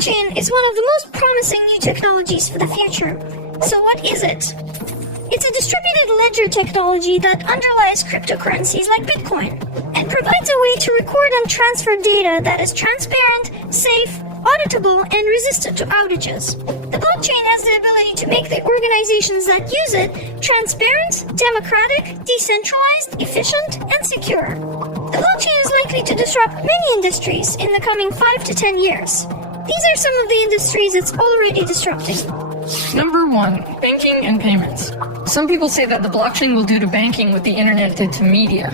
blockchain is one of the most promising new technologies for the future. So what is it? It's a distributed ledger technology that underlies cryptocurrencies like Bitcoin and provides a way to record and transfer data that is transparent, safe, auditable, and resistant to outages. The blockchain has the ability to make the organizations that use it transparent, democratic, decentralized, efficient, and secure. The blockchain is likely to disrupt many industries in the coming 5 to 10 years. These are some of the industries it's already disrupting. Number 1, banking and payments. Some people say that the blockchain will do to banking what the internet did to media.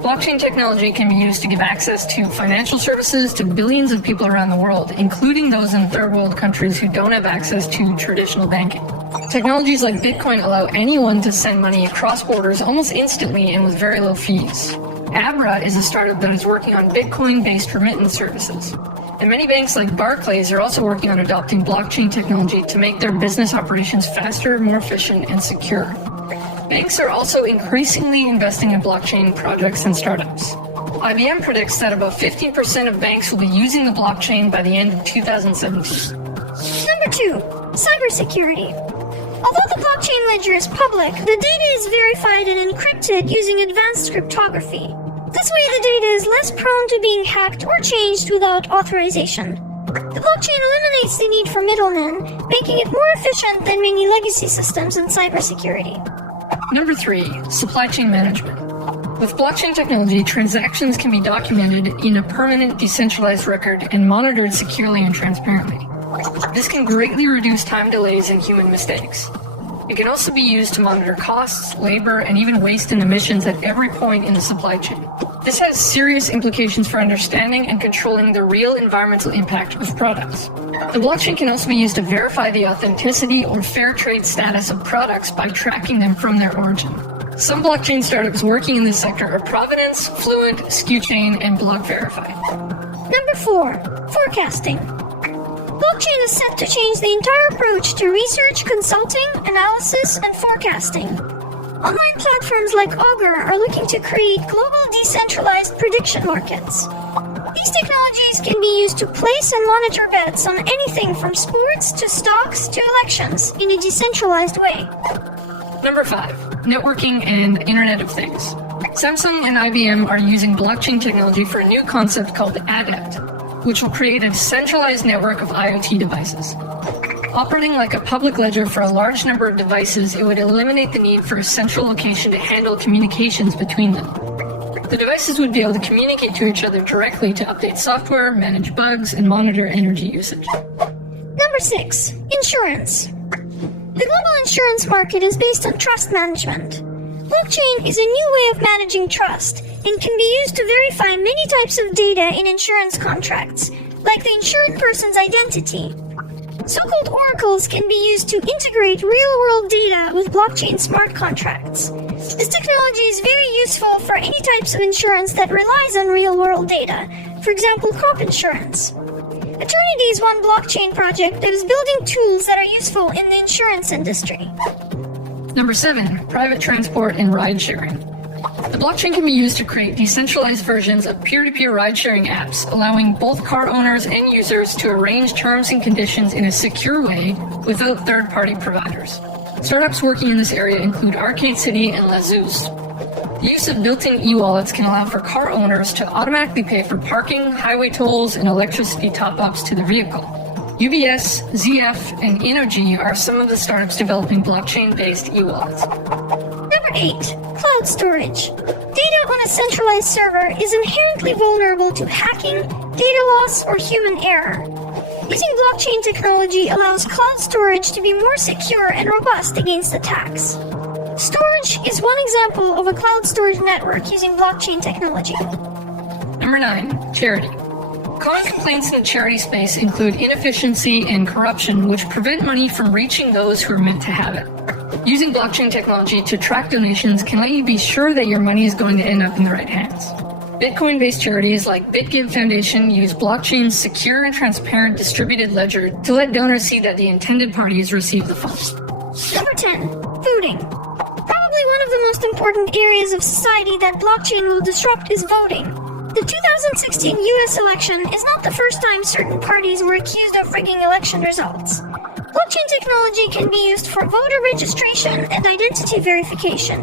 Blockchain technology can be used to give access to financial services to billions of people around the world, including those in third world countries who don't have access to traditional banking. Technologies like Bitcoin allow anyone to send money across borders almost instantly and with very low fees. Abra is a startup that is working on Bitcoin-based remittance services. And many banks like Barclays are also working on adopting blockchain technology to make their business operations faster, more efficient, and secure. Banks are also increasingly investing in blockchain projects and startups. IBM predicts that about 15% of banks will be using the blockchain by the end of 2017. Number 2, cybersecurity. Although the blockchain ledger is public, the data is verified and encrypted using advanced cryptography. This way the data is less prone to being hacked or changed without authorization. The blockchain eliminates the need for middlemen, making it more efficient than many legacy systems in cybersecurity. Number 3, supply chain management. With blockchain technology, transactions can be documented in a permanent decentralized record and monitored securely and transparently. This can greatly reduce time delays and human mistakes. It can also be used to monitor costs, labor, and even waste and emissions at every point in the supply chain. This has serious implications for understanding and controlling the real environmental impact of products. The blockchain can also be used to verify the authenticity or fair trade status of products by tracking them from their origin. Some blockchain startups working in this sector are Provenance, Fluent, SkuChain, and BlockVerify. Number 4, forecasting. Blockchain is set to change the entire approach to research, consulting, analysis, and forecasting. Online platforms like Augur are looking to create global decentralized prediction markets. These technologies can be used to place and monitor bets on anything from sports to stocks to elections in a decentralized way. Number 5, networking and Internet of Things. Samsung and IBM are using blockchain technology for a new concept called Adept, which will create a centralized network of IoT devices. Operating like a public ledger for a large number of devices, it would eliminate the need for a central location to handle communications between them. The devices would be able to communicate to each other directly to update software, manage bugs, and monitor energy usage. Number 6, insurance. The global insurance market is based on trust management. Blockchain is a new way of managing trust and can be used to verify many types of data in insurance contracts, like the insured person's identity. So-called oracles can be used to integrate real-world data with blockchain smart contracts. This technology is very useful for any types of insurance that relies on real-world data, for example, crop insurance. Eternity is one blockchain project that is building tools that are useful in the insurance industry. Number 7, private transport and ride-sharing. The blockchain can be used to create decentralized versions of peer-to-peer ride-sharing apps, allowing both car owners and users to arrange terms and conditions in a secure way without third-party providers. Startups working in this area include Arcade City and Lazuz. The use of built-in e-wallets can allow for car owners to automatically pay for parking, highway tolls, and electricity top-ups to the vehicle. UBS, ZF, and Innogy are some of the startups developing blockchain-based e-wallets. Number 8, cloud storage. Data on a centralized server is inherently vulnerable to hacking, data loss, or human error. Using blockchain technology allows cloud storage to be more secure and robust against attacks. Storage is one example of a cloud storage network using blockchain technology. Number 9, charity. Common complaints in the charity space include inefficiency and corruption, which prevent money from reaching those who are meant to have it. Using blockchain technology to track donations can let you be sure that your money is going to end up in the right hands. Bitcoin-based charities like BitGive Foundation use blockchain's secure and transparent distributed ledger to let donors see that the intended parties receive the funds. Number 10, voting. Probably one of the most important areas of society that blockchain will disrupt is voting. The The 2016 US election is not the first time certain parties were accused of rigging election results. Blockchain technology can be used for voter registration and identity verification,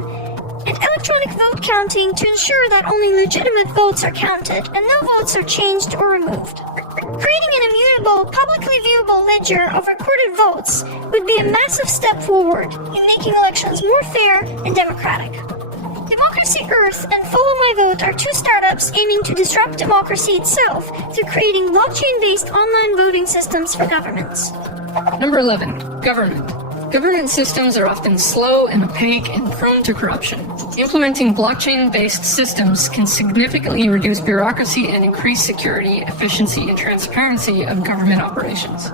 and electronic vote counting to ensure that only legitimate votes are counted and no votes are changed or removed. Creating an immutable, publicly viewable ledger of recorded votes would be a massive step forward in making elections more fair and democratic. Democracy Earth and Follow My Vote are two startups aiming to disrupt democracy itself through creating blockchain-based online voting systems for governments. Number 11. Government. Government systems are often slow and opaque and prone to corruption. Implementing blockchain-based systems can significantly reduce bureaucracy and increase security, efficiency, and transparency of government operations.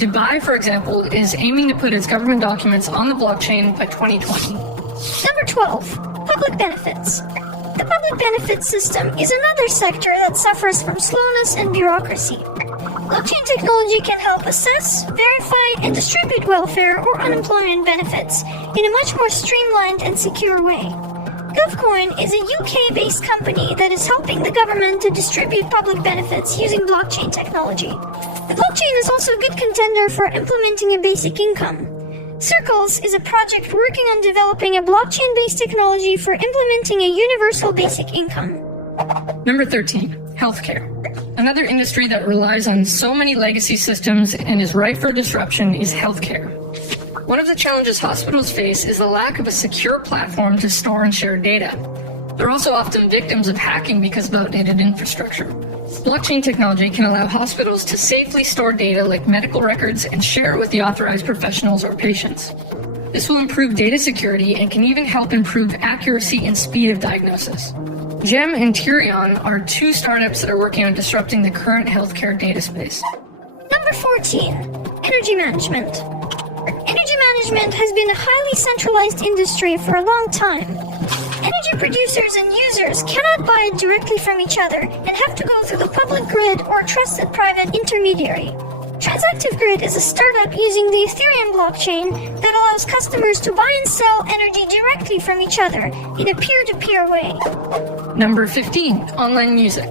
Dubai, for example, is aiming to put its government documents on the blockchain by 2020. Number 12. Public benefits. The public benefits system is another sector that suffers from slowness and bureaucracy. Blockchain technology can help assess, verify, and distribute welfare or unemployment benefits in a much more streamlined and secure way. GovCoin is a UK-based company that is helping the government to distribute public benefits using blockchain technology. The blockchain is also a good contender for implementing a basic income. Circles is a project working on developing a blockchain-based technology for implementing a universal basic income. Number 13. Healthcare. Another industry that relies on so many legacy systems and is ripe for disruption is healthcare. One of the challenges hospitals face is the lack of a secure platform to store and share data. They're also often victims of hacking because of outdated infrastructure. Blockchain technology can allow hospitals to safely store data like medical records and share it with the authorized professionals or patients. This will improve data security and can even help improve accuracy and speed of diagnosis. Gem and Tyrion are two startups that are working on disrupting the current healthcare data space. Number 14. Energy management. Energy management has been a highly centralized industry for a long time. Energy producers and users cannot buy it directly from each other and have to go through the public grid or a trusted private intermediary. Transactive Grid is a startup using the Ethereum blockchain that allows customers to buy and sell energy directly from each other in a peer-to-peer way. Number 15. Online music.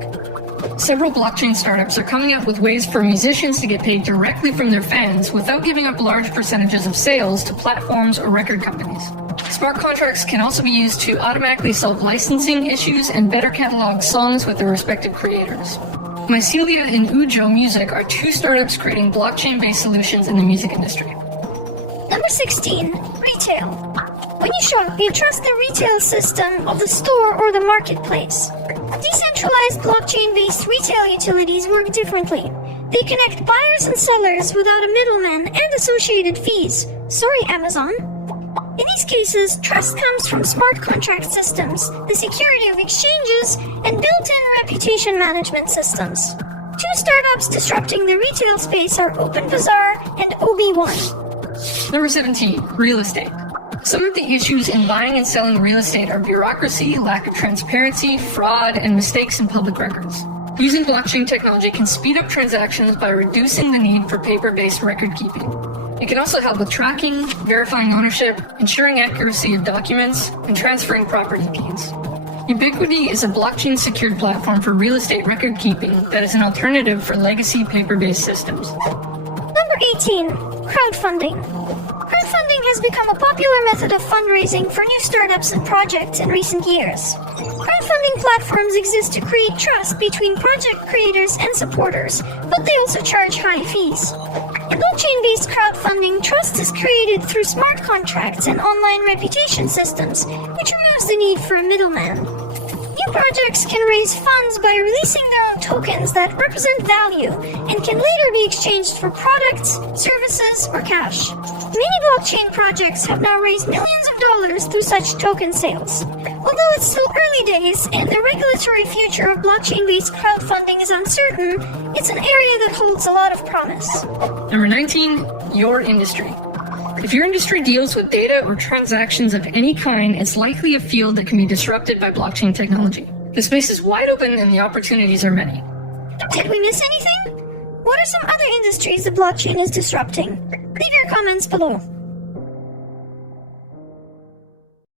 Several blockchain startups are coming up with ways for musicians to get paid directly from their fans without giving up large percentages of sales to platforms or record companies. Smart contracts can also be used to automatically solve licensing issues and better catalog songs with their respective creators. Mycelia and Ujo Music are two startups creating blockchain-based solutions in the music industry. Number 16. Retail. When you shop, you trust the retail system of the store or the marketplace. Decentralized blockchain-based retail utilities work differently. They connect buyers and sellers without a middleman and associated fees. Sorry, Amazon. In these cases, trust comes from smart contract systems, the security of exchanges, and built-in reputation management systems. Two startups disrupting the retail space are OpenBazaar and OB1. Number 17. Real estate. Some of the issues in buying and selling real estate are bureaucracy, lack of transparency, fraud, and mistakes in public records. Using blockchain technology can speed up transactions by reducing the need for paper-based record keeping. It can also help with tracking, verifying ownership, ensuring accuracy of documents, and transferring property deeds. Ubiquity is a blockchain-secured platform for real estate record keeping that is an alternative for legacy paper-based systems. Number 18. Crowdfunding. Crowdfunding has become a popular method of fundraising for new startups and projects in recent years. Crowdfunding platforms exist to create trust between project creators and supporters, but they also charge high fees. In blockchain-based crowdfunding, trust is created through smart contracts and online reputation systems, which removes the need for a middleman. New projects can raise funds by releasing their own tokens that represent value and can later be exchanged for products, services, or cash. Many blockchain projects have now raised millions of dollars through such token sales. Although it's still early days and the regulatory future of blockchain-based crowdfunding is uncertain, it's an area that holds a lot of promise. Number 19. Your industry. If your industry deals with data or transactions of any kind, it's likely a field that can be disrupted by blockchain technology. The space is wide open and the opportunities are many. Did we miss anything? What are some other industries the blockchain is disrupting? Leave your comments below.